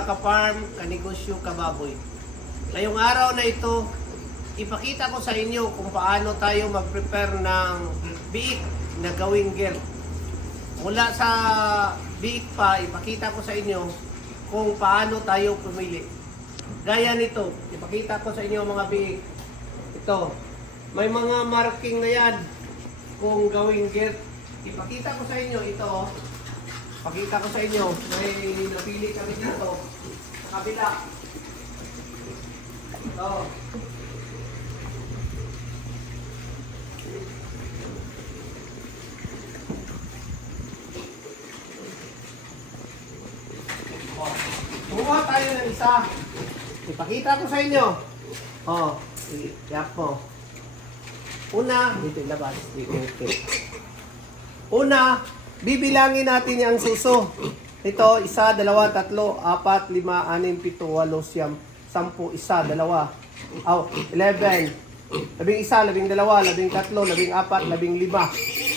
mga ka-farm, kanegosyo, kababoy. Ngayong araw na ito, ipakita ko sa inyo kung paano tayo mag-prepare ng biik na gawing gel. Mula sa biik pa, ipakita ko sa inyo kung paano tayo pumili. Gaya nito, ipakita ko sa inyo mga biik. Ito, may mga marking na yan kung gawing gel. Ipakita ko sa inyo ito. Pakita ko sa inyo, may napili kami dito sa kabila. Ito. Oh, Kumuha tayo ng isa. Ipakita ko sa inyo. Oh, i-yap. Una, dito ilabas. Dito, dito. Una, bibilangin natin yung suso. Ito, isa, dalawa, tatlo, apat, lima, anim, pito, walo, siyam, sampu, isa, dalawa. Aw, 11. Labing isa, labing dalawa, labing tatlo, labing apat, labing lima.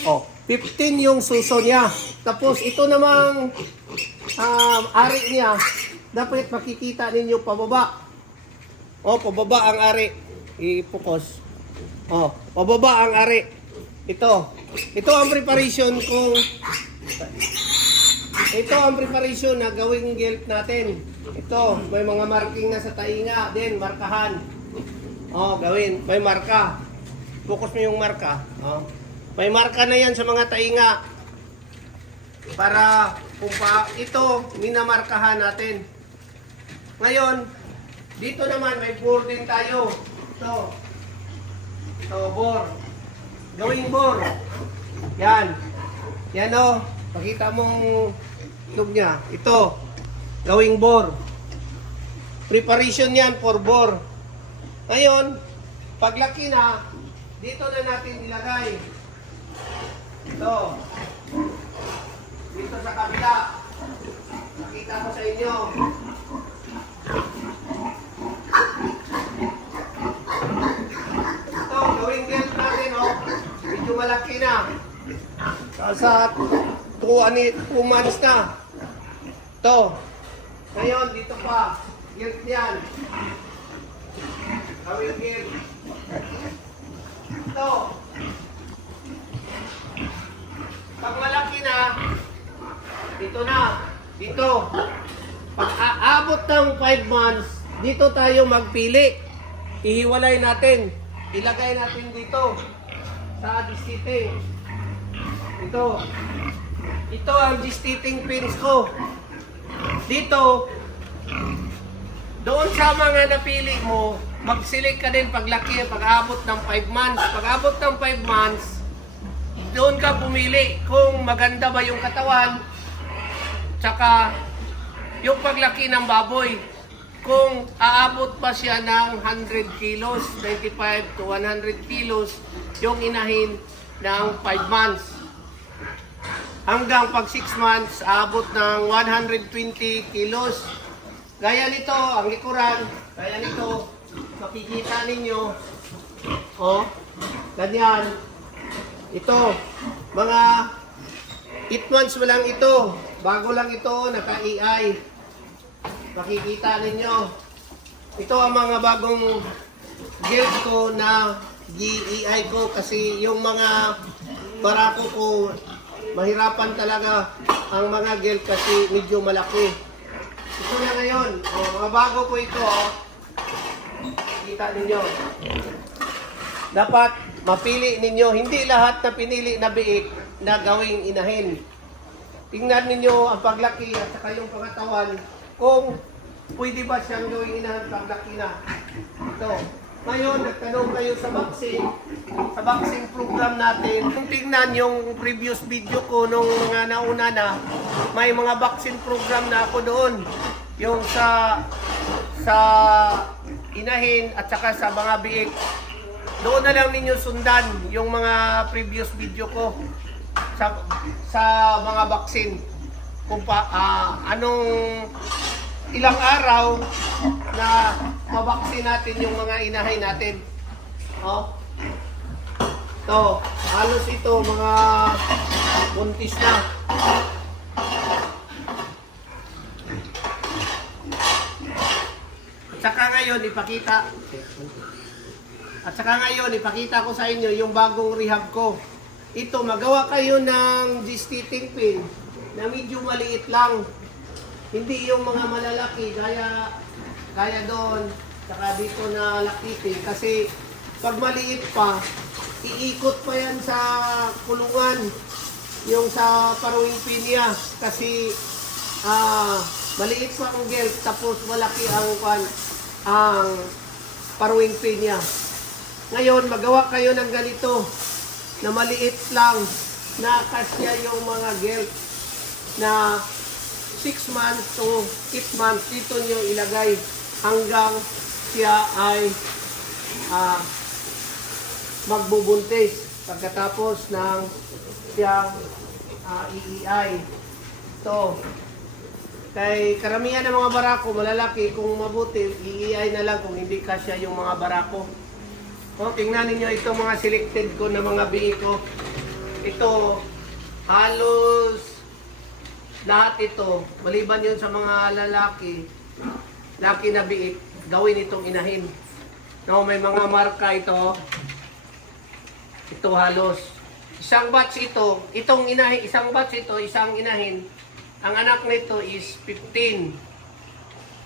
Oh, 15 yung suso niya. Tapos ito namang um, ari niya, dapat makikita ninyo pababa. Oh, pababa ang ari. I-focus. Oh, pababa ang ari. Ito. Ito ang preparation kung ito ang preparation na gawing guilt natin. Ito, may mga marking na sa tainga din, markahan. Oh, gawin, may marka. Focus mo yung marka. Oh. May marka na yan sa mga tainga. Para kung pa ito, minamarkahan natin. Ngayon, dito naman may board din tayo. Ito. Ito, board. Gawing board. Yan. Yan o. Pakita mong log niya. Ito. Gawing bore. Preparation yan for bore. Ngayon, paglaki na, dito na natin ilagay. Ito. Dito sa kabila. Nakita ko sa inyo. Ito, gawing gel natin, oh. Medyo malaki na. Sa 2 ani, two months na. Ito. Ngayon, dito pa. Gilt yan. Gawing gilt. Ito. Pag malaki na, dito na. Dito. Pag aabot ng 5 months, dito tayo magpili. Ihiwalay natin. Ilagay natin dito. Sa distiting. Ito. Ito ang distiting pins ko. Dito, doon sa mga napili mo, mag-select ka din paglaki, pag-abot ng 5 months. Pag-abot ng 5 months, doon ka pumili kung maganda ba yung katawan, tsaka yung paglaki ng baboy. Kung aabot pa siya ng 100 kilos, 25 to 100 kilos, yung inahin ng 5 months. Hanggang pag 6 months, aabot ng 120 kilos. Gaya nito, ang likuran, gaya nito, makikita ninyo, oh, ganyan, ito, mga 8 months mo lang ito, bago lang ito, naka-AI. Makikita ninyo, ito ang mga bagong guild ko na GEI ko kasi yung mga barako ko mahirapan talaga ang mga gel kasi medyo malaki. Ito na ngayon. O, mga bago ko ito. Oh. Kita ninyo. Dapat mapili ninyo. Hindi lahat na pinili na biik na gawing inahin. Tingnan ninyo ang paglaki at saka yung pangatawan kung pwede ba siyang gawing inahin paglaki na. Ito. Ngayon, nagtanong kayo sa vaccine, sa vaccine program natin. Kung tingnan yung previous video ko nung mga nauna na, may mga vaccine program na ako doon. Yung sa sa inahin at saka sa mga biik. Doon na lang ninyo sundan yung mga previous video ko sa sa mga vaccine. Kung pa, ah, anong ilang araw na mabaksin natin yung mga inahay natin. Oh. To, halos ito mga buntis na. ngayon, ipakita. At saka ngayon, ipakita ko sa inyo yung bagong rehab ko. Ito, magawa kayo ng gestating pin na medyo maliit lang. Hindi yung mga malalaki, gaya, gaya doon, saka dito na lakitin. Kasi pag maliit pa, iikot pa yan sa kulungan. Yung sa paruing pin niya. Kasi ah maliit pa ang gelt, tapos malaki ang, kwan, ang paruing pin niya. Ngayon, magawa kayo ng ganito na maliit lang na kasya yung mga gelt na 6 months to 8 months dito nyo ilagay hanggang siya ay ah, magbubuntis pagkatapos ng siyang ah, iiay. Ito, kay karamihan ng mga barako, malalaki, kung mabuti, iiay na lang kung hindi kasya yung mga barako. O, tingnan ninyo itong mga selected ko na mga biik ko. Ito, halos lahat ito, maliban yun sa mga lalaki, laki na biik, gawin itong inahin. No, may mga marka ito. Ito halos. Isang batch ito, itong inahin, isang batch ito, isang inahin. Ang anak nito is 15.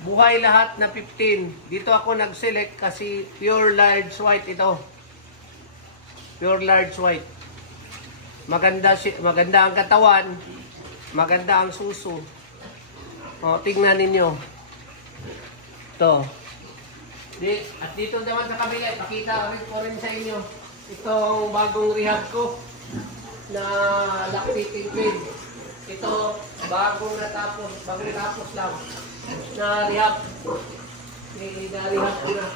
Buhay lahat na 15. Dito ako nag-select kasi pure large white ito. Pure large white. Maganda si maganda ang katawan, maganda ang suso. O, tingnan ninyo. Ito. Di, at dito naman sa kabila, ipakita ko rin sa inyo itong bagong rehab ko na lactating pin. Ito, bagong natapos, bagong natapos lang na rehab. Ni na rehab ko na.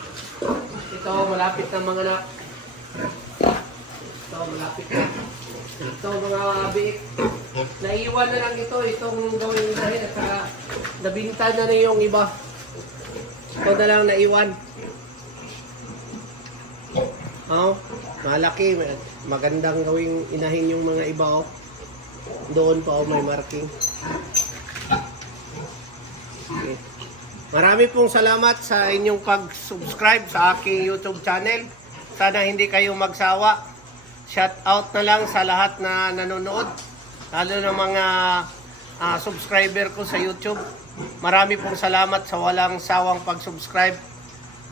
Ito, malapit na mga anak. Ito, malapit na. Ito, mga biik. Naiwan na lang ito, itong gawin dahil at saka nabinta na na yung iba. Ito na lang naiwan. Oh, malaki. Magandang gawing inahin yung mga iba. Oh. Doon pa oh, may marking. Okay. Marami pong salamat sa inyong pag-subscribe sa aking YouTube channel. Sana hindi kayo magsawa. Shout out na lang sa lahat na nanonood. Lalo ng mga ah, subscriber ko sa YouTube. Marami pong salamat sa walang sawang pag-subscribe.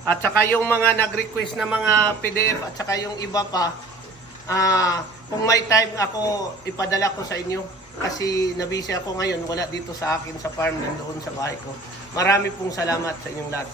At saka yung mga nag-request na mga PDF at saka yung iba pa, ah, kung may time ako, ipadala ko sa inyo. Kasi nabisi ako ngayon, wala dito sa akin sa farm, nandoon sa bahay ko. Marami pong salamat sa inyong lahat.